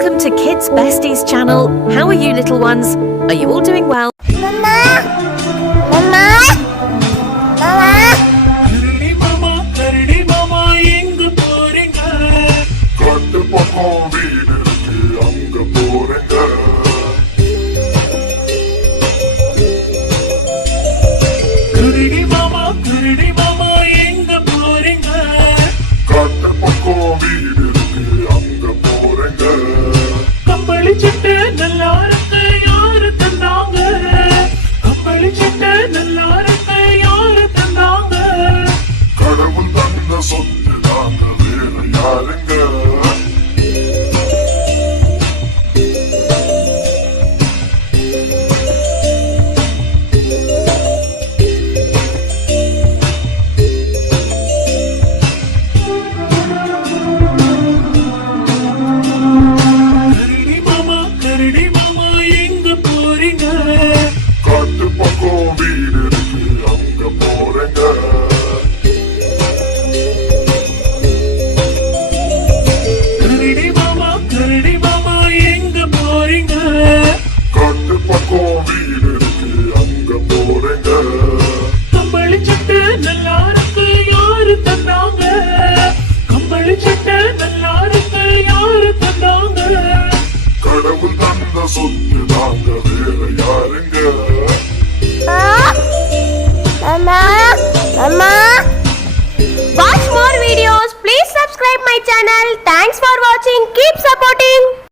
Welcome to Kids Besties channel. How are you little ones? Are you all doing well? Mama! Mama! Mama! கரடி மாமா எங்க போறீங்க? காட்டு பக்கம் வீடு இருக்கு, அங்க போறேங்க. கரடி மாமா எங்க போறீங்க? காட்டு பக்கம் வீடு இருக்கு, அங்க போறேங்க. கம்பளி சட்டை நல்லா இருக்கு, யாரு தந்தாங்க? கம்பளி சட்டை நல்லா இருக்கு, யாரு தந்தாங்க? கடவுள் தந்த சொத்து தாங்க, வேற யாருங்க? கரடி மாமா எங்க போறீங்க? காட்டு பக்கம் வீடு இருக்கு, அங்க போறேங்க. கரடி மாமா எங்க போறீங்க? காட்டு பக்கம் வீடு இருக்கு, அங்க போறேங்க. கம்பளி சட்டை நல்லா இருக்கு, யாரு தந்தாங்க? கம்பளி சட்டை நல்லா இருக்கு, யாரு தந்தாங்க? கடவுள் தந்த சொத்து தாங்க, வேற யாருங்க? Mama! Mama! Watch more videos. Please subscribe my channel. Thanks for watching.